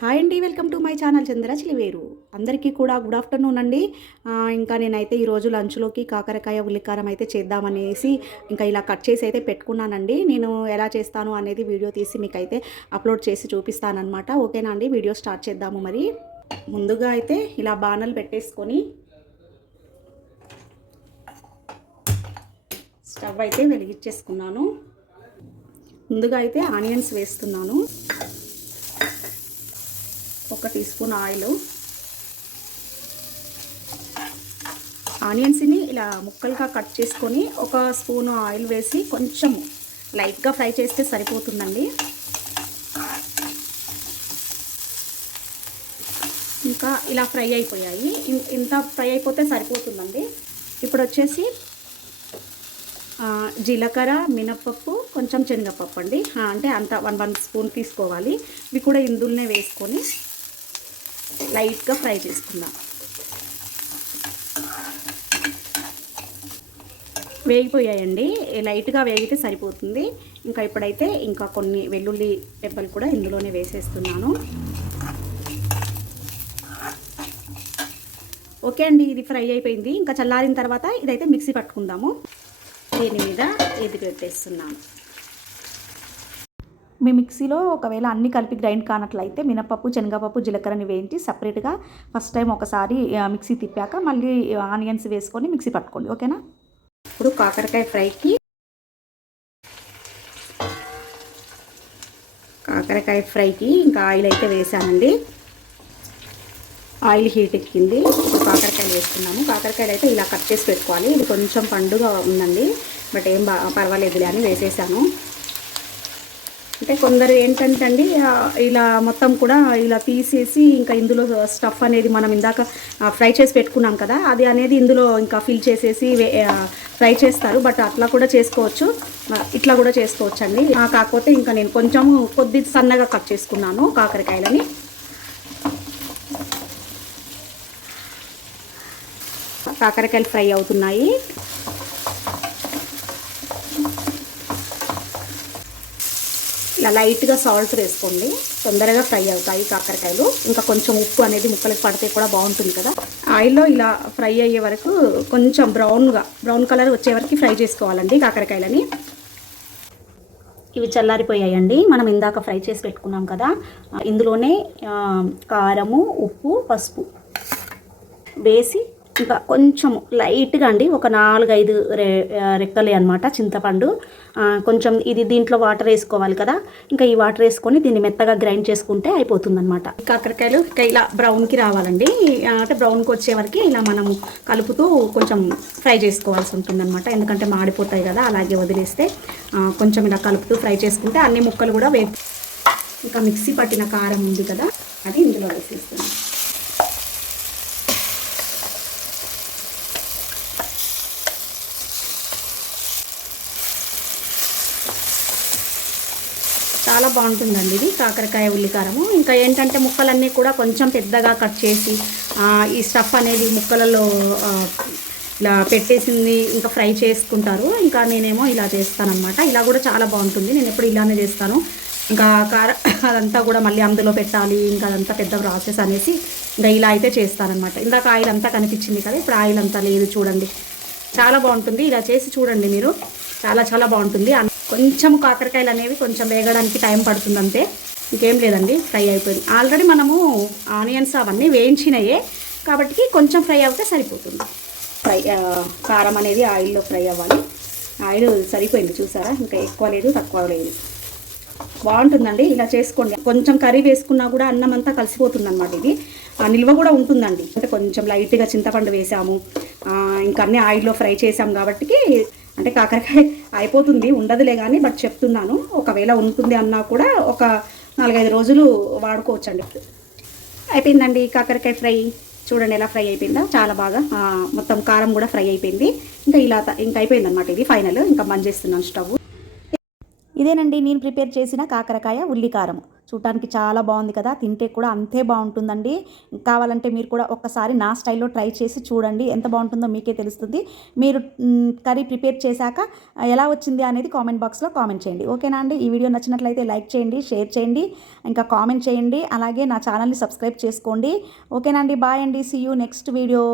Hi అండి welcome to my channel Chandra వేరు అందరికీ కూడా గుడ్ ఆఫ్టర్నూన్ అండి. ఇంకా నేనైతే ఈరోజు లంచ్లోకి కాకరకాయ ఉల్లికారం అయితే చేద్దామనేసి ఇంకా ఇలా కట్ చేసి అయితే పెట్టుకున్నానండి. నేను ఎలా చేస్తాను అనేది వీడియో తీసి మీకు అయితే అప్లోడ్ చేసి చూపిస్తానమాట ఓకేనా అండి? వీడియో స్టార్ట్ చేద్దాము మరి. ముందుగా అయితే ఇలా బాణలు పెట్టేసుకొని స్టవ్ అయితే వెలిగించేసుకున్నాను. ముందుగా అయితే ఆనియన్స్ వేస్తున్నాను. ఒక టీ స్పూన్ ఆయిల్. ఆనియన్స్ని ఇలా ముక్కలుగా కట్ చేసుకొని ఒక స్పూన్ ఆయిల్ వేసి కొంచెం లైట్గా ఫ్రై చేస్తే సరిపోతుందండి. ఇంకా ఇలా ఫ్రై అయిపోయాయి. ఇంత ఫ్రై అయిపోతే సరిపోతుందండి. ఇప్పుడు వచ్చేసి జీలకర్ర మినప్పప్పు కొంచెం శనగపప్పు అండి. అంటే అంత వన్ వన్ స్పూన్ తీసుకోవాలి. ఇవి కూడా ఇందులోనే వేసుకొని లైట్గా ఫ్రై చేసుకుందాం. వేగిపోయాయండి. లైట్గా వేగితే సరిపోతుంది. ఇంకా ఇప్పుడైతే ఇంకా కొన్ని వెల్లుల్లి రెబ్బలు కూడా ఇందులోనే వేసేస్తున్నాను. ఓకే అండి ఇది ఫ్రై అయిపోయింది. ఇంకా చల్లారిన తర్వాత ఇదైతే మిక్సీ పట్టుకుందాము. దీని మీద ఇది పెట్టేస్తున్నాను. మీ మిక్సీలో ఒకవేళ అన్ని కలిపి గ్రైండ్ కానట్లయితే మినపప్పు శనగపప్పు జీలకర్రని వేయించి సపరేట్గా ఫస్ట్ టైం ఒకసారి మిక్సీ తిప్పాక మళ్ళీ ఆనియన్స్ వేసుకొని మిక్సీ పట్టుకోండి. ఓకేనా? ఇప్పుడు కాకరకాయ ఫ్రైకి కాకరకాయ ఫ్రైకి ఇంకా ఆయిల్ అయితే వేసానండి. ఆయిల్ హీట్ ఎక్కింది. చేసుకున్నాము కాకరకాయలు అయితే ఇలా కట్ చేసి పెట్టుకోవాలి. ఇది కొంచెం పండుగ ఉందండి. బట్ ఏం పర్వాలేదులే అని వేసేసాను అంటే కొందరు ఏంటంటే అండి ఇలా మొత్తం కూడా ఇలా తీసేసి ఇంకా ఇందులో స్టఫ్ అనేది మనం ఇందాక ఫ్రై చేసి పెట్టుకున్నాం కదా అది అనేది ఇందులో ఇంకా ఫిల్ చేసేసి ఫ్రై చేస్తారు. బట్ అట్లా కూడా చేసుకోవచ్చు. ఇట్లా కూడా చేసుకోవచ్చు అండి కాకపోతే ఇంకా నేను కొంచెం కొద్ది సన్నగా కట్ చేసుకున్నాను కాకరకాయలని. కాకరకాయలు ఫ్రై అవుతున్నాయి. ఇలా లైట్గా సాల్ట్ వేసుకోండి. తొందరగా ఫ్రై అవుతాయి కాకరకాయలు. ఇంకా కొంచెం ఉప్పు అనేది ముక్కలకు పడితే కూడా బాగుంటుంది కదా. ఆయిల్లో ఇలా ఫ్రై అయ్యే వరకు కొంచెం బ్రౌన్గా బ్రౌన్ కలర్ వచ్చే వరకు ఫ్రై చేసుకోవాలండి కాకరకాయలని. ఇవి చల్లారిపోయాయండి. మనం ఇందాక ఫ్రై చేసి పెట్టుకున్నాం కదా. ఇందులోనే కారము ఉప్పు పసుపు వేసి ఇంకా కొంచెం లైట్గా అండి ఒక నాలుగైదు రె రెక్కలే అనమాట చింతపండు. కొంచెం ఇది దీంట్లో వాటర్ వేసుకోవాలి కదా ఇంకా ఈ వాటర్ వేసుకొని దీన్ని మెత్తగా గ్రైండ్ చేసుకుంటే అయిపోతుంది అనమాట కాకరకాయలు ఇంకా ఇలా బ్రౌన్కి రావాలండి. అంటే బ్రౌన్కి వచ్చే వరకు ఇలా మనము కలుపుతూ కొంచెం ఫ్రై చేసుకోవాల్సి ఉంటుందన్నమాట. ఎందుకంటే మాడిపోతాయి కదా అలాగే వదిలేస్తే కొంచెం ఇలా కలుపుతూ ఫ్రై చేసుకుంటే అన్ని ముక్కలు కూడా వే ఇంకా మిక్సీ పట్టిన కారం ఉంది కదా అది ఇందులో వేసేస్తున్నాం చాలా బాగుంటుందండి ఇది కాకరకాయ ఉల్లికారము. ఇంకా ఏంటంటే ముక్కలన్నీ కూడా కొంచెం పెద్దగా కట్ చేసి ఈ స్టఫ్ అనేది ముక్కలలో ఇలా పెట్టేసింది ఇంకా ఫ్రై చేసుకుంటారు. ఇంకా నేనేమో ఇలా చేస్తానన్నమాట. ఇలా కూడా చాలా బాగుంటుంది. నేను ఎప్పుడు ఇలానే చేస్తాను. ఇంకా కార అదంతా కూడా మళ్ళీ అందులో పెట్టాలి ఇంకా అదంతా పెద్ద ప్రాసెస్ అనేసి ఇంకా ఇలా అయితే చేస్తానన్నమాట. ఇందాక ఆయిల్ అంతా కనిపించింది కదా ఇప్పుడు ఆయిల్ అంతా లేదు చూడండి. చాలా బాగుంటుంది. ఇలా చేసి చూడండి మీరు. చాలా చాలా బాగుంటుంది. కొంచెం కాకరకాయలు అనేవి కొంచెం వేగడానికి టైం పడుతుంది అంతే ఇంకేం లేదండి ఫ్రై అయిపోయింది. ఆల్రెడీ మనము ఆనియన్స్ అవన్నీ వేయించినాయే కాబట్టి కొంచెం ఫ్రై అవుతే సరిపోతుంది. ఫ్రై కారం అనేది ఆయిల్లో ఫ్రై అవ్వాలి. ఆయిల్ సరిపోయింది చూసారా? ఇంకా ఎక్కువ లేదు తక్కువ లేదు. బాగుంటుందండి ఇలా చేసుకోండి. కొంచెం కర్రీ వేసుకున్నా కూడా అన్నం అంతా కలిసిపోతుంది అనమాట ఇది. ఆ, నిల్వ కూడా ఉంటుందండి. అంటే కొంచెం లైట్గా చింతపండు వేసాము. ఇంకా అన్నీ ఆయిల్లో ఫ్రై చేసాం కాబట్టి అంటే కాకరకాయ అయిపోతుంది ఉండదులే కానీ బట్ చెప్తున్నాను ఒకవేళ ఉంటుంది అన్నా కూడా ఒక నాలుగైదు రోజులు వాడుకోవచ్చండి. అయిపోయిందండి కాకరకాయ ఫ్రై. చూడండి ఎలా ఫ్రై అయిపోయిందా? చాలా బాగా మొత్తం కారం కూడా ఫ్రై అయిపోయింది. ఇంకా ఇలా ఇంకా అయిపోయింది అనమాట ఇది ఫైనల్. ఇంకా బంద్ చేస్తున్నాను స్టవ్. ఇదేనండి నేను ప్రిపేర్ చేసిన కాకరకాయ ఉల్లికారం. చూడటానికి చాలా బాగుంది కదా తింటే కూడా అంతే బాగుంటుందండి. కావాలంటే మీరు కూడా ఒక్కసారి నా స్టైల్లో ట్రై చేసి చూడండి ఎంత బాగుంటుందో మీకే తెలుస్తుంది. మీరు కర్రీ ప్రిపేర్ చేశాక ఎలా వచ్చింది అనేది కామెంట్ బాక్స్లో కామెంట్ చేయండి. ఓకేనా అండి? ఈ వీడియో నచ్చినట్లయితే లైక్ చేయండి షేర్ చేయండి ఇంకా కామెంట్ చేయండి అలాగే నా ఛానల్ని సబ్స్క్రైబ్ చేసుకోండి. ఓకేనా అండి? బాయ్ అండి. See you next video